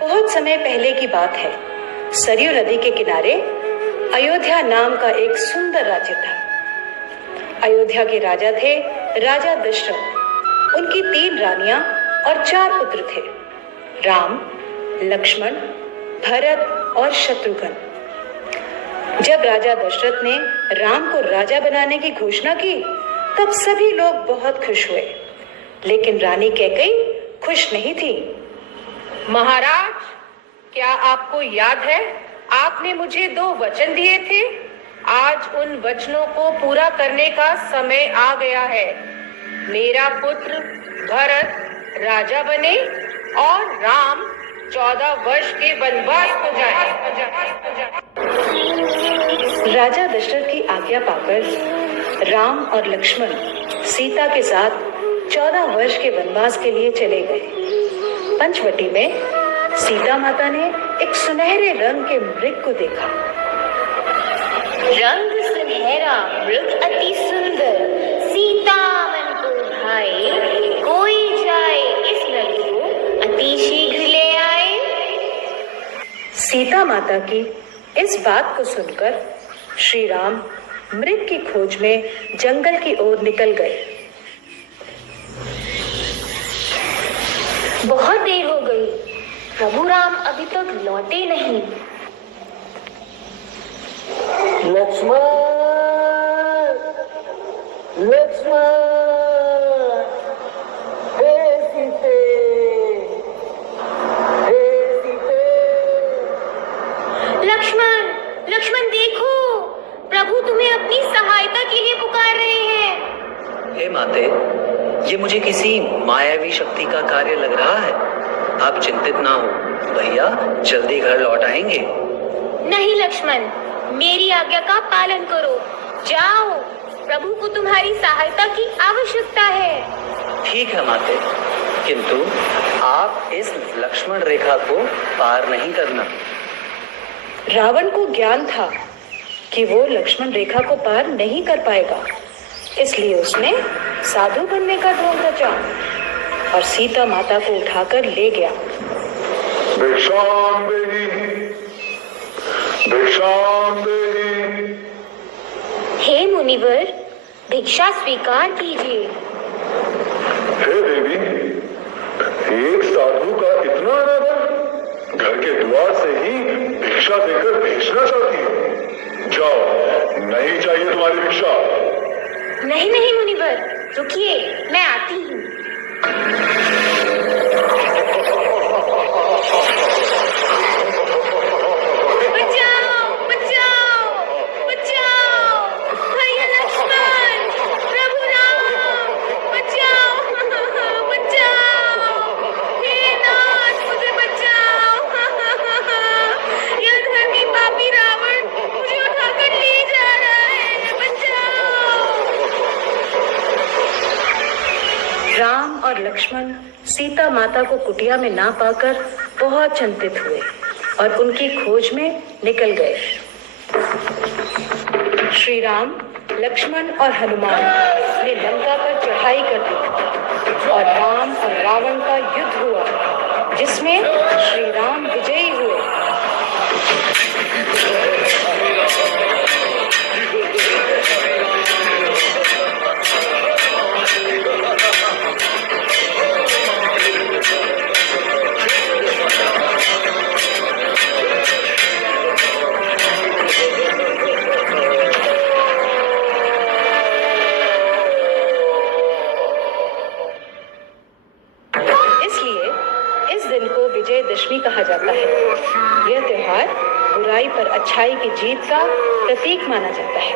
बहुत समय पहले की बात है। सरयू नदी के किनारे अयोध्या नाम का एक सुंदर राज्य था। अयोध्या के राजा थे राजा दशरथ। उनकी 3 रानियां और 4 पुत्र थे, राम, लक्ष्मण, भरत और शत्रुघ्न। जब राजा दशरथ ने राम को राजा बनाने की घोषणा की, तब सभी लोग बहुत खुश हुए, लेकिन रानी कैकेयी खुश नहीं थी। महाराज, क्या आपको याद है आपने मुझे 2 वचन दिए थे? आज उन वचनों को पूरा करने का समय आ गया है। मेरा पुत्र भरत राजा बने और राम 14 वर्ष के वनवास को जाए। राजा दशरथ की आज्ञा पाकर राम और लक्ष्मण सीता के साथ 14 वर्ष के वनवास के लिए चले गए। पंचवटी में सीता माता ने एक सुनहरे रंग के मृग को देखा। रंग सुनहरा मृग अति सुंदर, सीता मन को भाए, कोई जाए इस मृग को अति शीघ्र ले आए। सीता माता की इस बात को सुनकर श्री राम मृग की खोज में जंगल की ओर निकल गए। बहुत देर हो गई, प्रभु राम अभी तक लौटे नहीं। लक्ष्मण, लक्ष्मण, हे सीते, हे सीते। लक्ष्मण, लक्ष्मण देखो, प्रभु तुम्हें अपनी सहायता के लिए पुकार रहे हैं। हे माते, ये मुझे किसी मायावी शक्ति का कार्य लग रहा है। आप चिंतित ना हो, भैया जल्दी घर लौट आएंगे। नहीं लक्ष्मण, मेरी आज्ञा का पालन करो। जाओ, प्रभु को तुम्हारी सहायता की आवश्यकता है। ठीक है माते, किंतु आप इस लक्ष्मण रेखा को पार नहीं करना। रावण को ज्ञान था कि वो लक्ष्मण रेखा को पार नहीं कर पाएगा, इसलिए उसने साधु बनने का ढोंग रचा और सीता माता को उठाकर ले गया। भिक्षाम देहि, भिक्षाम देहि। हे मुनिवर, भिक्षा स्वीकार कीजिए। हे देवी, एक साधु का इतना अनादर, घर के द्वार से ही भिक्षा देकर भेजना चाहती हो। जाओ, नहीं चाहिए तुम्हारी भिक्षा। नहीं नहीं मुनिवर, रुकिए, मैं आती हूँ। बचाओ, बचाओ, बचाओ, भैया लक्ष्मण, प्रभु राम, बचाओ, बचाओ, हे नाथ, मुझे बचाओ। यह धर्मी पापी रावण मुझे उठाकर ले जा रहा है, बचाओ। राम और लक्ष्मण सीता माता को कुटिया में ना पाकर बहुत चिंतित हुए और उनकी खोज में निकल गए। श्री राम, लक्ष्मण और हनुमान ने लंका पर चढ़ाई कर दी और राम और रावण का युद्ध हुआ, जिसमें श्री राम विजयी हुए। विजयदशमी कहा जाता है। यह त्योहार बुराई पर अच्छाई की जीत का प्रतीक माना जाता है।